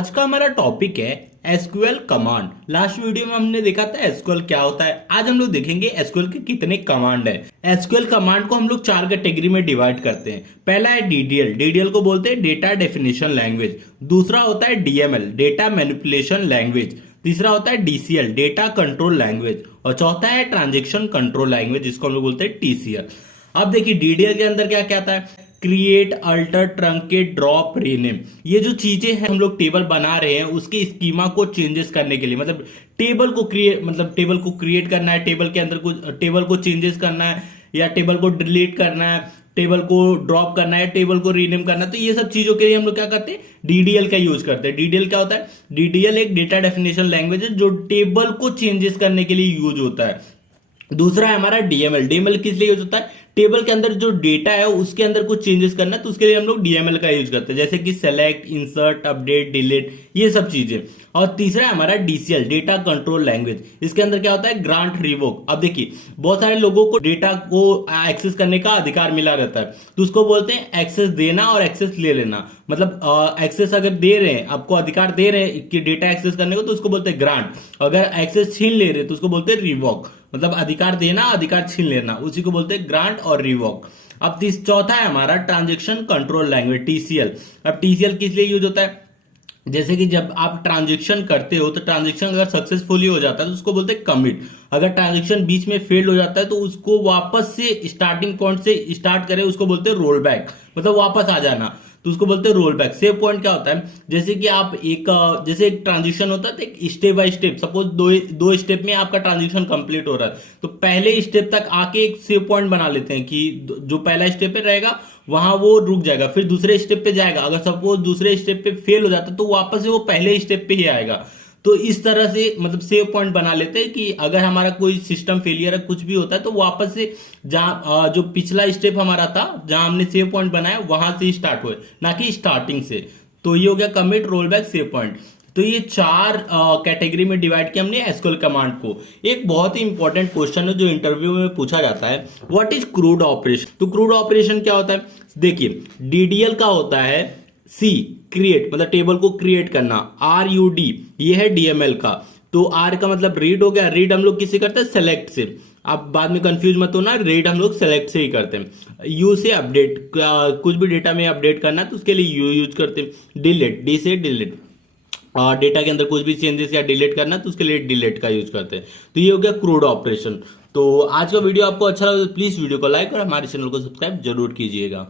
आज का हमारा टॉपिक है एसक्यूएल कमांड। लास्ट वीडियो में हमने देखा था एसक्यूएल क्या होता है। आज हम लोग देखेंगे एसक्यूएल के कितने कमांड है। एसक्यूएल कमांड को हम लोग चार कैटेगरी में डिवाइड करते हैं। पहला है डीडीएल। डीडीएल को बोलते हैं डेटा डेफिनेशन लैंग्वेज। दूसरा होता है डीएमएल, डेटा मैनिपुलेशन लैंग्वेज। तीसरा होता है डीसीएल, डेटा कंट्रोल लैंग्वेज। और चौथा है ट्रांजेक्शन कंट्रोल लैंग्वेज, जिसको हम लोग बोलते हैं टीसीएल। अब देखिए डीडीएल के अंदर क्या क्या आता है। Create, alter, truncate, drop, rename. ये जो चीजें हैं हम लोग टेबल बना रहे हैं उसके स्कीमा को चेंजेस करने के लिए, मतलब टेबल को क्रिएट करना है, टेबल के अंदर कुछ टेबल को चेंजेस करना है, या टेबल को डिलीट करना है, टेबल को ड्रॉप करना है, टेबल को रीनेम करना है। तो ये सब चीजों के लिए हम लोग क्या करते हैं, डीडीएल का यूज करते हैं। डीडीएल क्या होता है? डीडीएल एक डेटा डेफिनेशन लैंग्वेज है जो टेबल को चेंजेस करने के लिए यूज होता है। दूसरा है हमारा डीएमएल। डीएमएल किस लिए यूज होता है? टेबल के अंदर जो डेटा है उसके अंदर कुछ चेंजेस करना है तो उसके लिए हम लोग डीएमएल का यूज करते हैं, जैसे कि सेलेक्ट, इंसर्ट, अपडेट, डिलीट, ये सब चीजें। और तीसरा है हमारा डीसीएल, डेटा कंट्रोल लैंग्वेज। इसके अंदर क्या होता है? Grant, revoke. अब देखिए बहुत सारे लोगों को डेटा को एक्सेस करने का अधिकार मिला रहता है, तो उसको बोलते हैं एक्सेस देना और एक्सेस ले लेना। मतलब एक्सेस अगर दे रहे हैं, आपको अधिकार दे रहे हैं कि डेटा एक्सेस करने को, तो उसको बोलते हैं ग्रांट। अगर एक्सेस छीन ले रहे हैं तो उसको बोलते हैं रिवोक। मतलब अधिकार देना, अधिकार छीन लेना, उसी को बोलते हैं ग्रांट और रिवोक। अब चौथा है हमारा ट्रांजेक्शन कंट्रोल लैंग्वेज, टीसीएल। अब टीसीएल किस लिए यूज होता है? जैसे कि जब आप ट्रांजेक्शन करते हो तो ट्रांजेक्शन अगर सक्सेसफुली हो जाता है तो उसको बोलते हैं कमिट। अगर ट्रांजेक्शन बीच में फेल हो जाता है तो उसको वापस से स्टार्टिंग पॉइंट से स्टार्ट करें, उसको बोलते हैं रोल बैक, मतलब वापस आ जाना, तो उसको बोलते हैं रोल बैक। सेव पॉइंट क्या होता है? जैसे कि आप जैसे एक ट्रांजिशन होता है तो एक स्टेप बाय स्टेप, सपोज दो स्टेप में आपका ट्रांजिशन कंप्लीट हो रहा है तो पहले स्टेप तक आके एक सेव पॉइंट बना लेते हैं कि जो पहला स्टेप पे रहेगा वहां वो रुक जाएगा, फिर दूसरे स्टेप पे जाएगा। अगर सपोज दूसरे स्टेप पे फेल हो जाता है तो वापस से वो पहले स्टेप पे ही आएगा। तो इस तरह से मतलब सेव पॉइंट बना लेते हैं कि अगर हमारा कोई सिस्टम फेलियर है, कुछ भी होता है, तो वापस से जहां जो पिछला स्टेप हमारा था, जहां हमने सेव पॉइंट बनाया, वहां से स्टार्ट हुए, ना कि स्टार्टिंग से। तो ये हो गया commit, roll back, save point. तो ये चार कैटेगरी में डिवाइड किया हमने एसक्यूएल कमांड को। एक बहुत ही इंपॉर्टेंट क्वेश्चन है जो इंटरव्यू में पूछा जाता है, व्हाट इज क्रूड ऑपरेशन। तो क्रूड ऑपरेशन क्या होता है? देखिए डीडीएल का होता है सी, क्रिएट, मतलब टेबल को क्रिएट करना। आर यू डी, ये है डीएमएल का। तो आर का मतलब रीड हो गया। रीड हम लोग किससे करते हैं? सेलेक्ट से। आप बाद में कंफ्यूज मत होना, रीड हम लोग सेलेक्ट से ही करते हैं। यू से अपडेट, कुछ भी डेटा में अपडेट करना है तो उसके लिए यू यूज करते हैं। डिलीट, डी से डिलीट, डेटा के अंदर कुछ भी चेंजेस या डिलीट करना है तो उसके लिए डिलीट का यूज करते हैं। तो ये हो गया क्रूड ऑपरेशन। तो आज का वीडियो आपको अच्छा लगा तो प्लीज वीडियो को लाइक और हमारे चैनल को सब्सक्राइब जरूर कीजिएगा।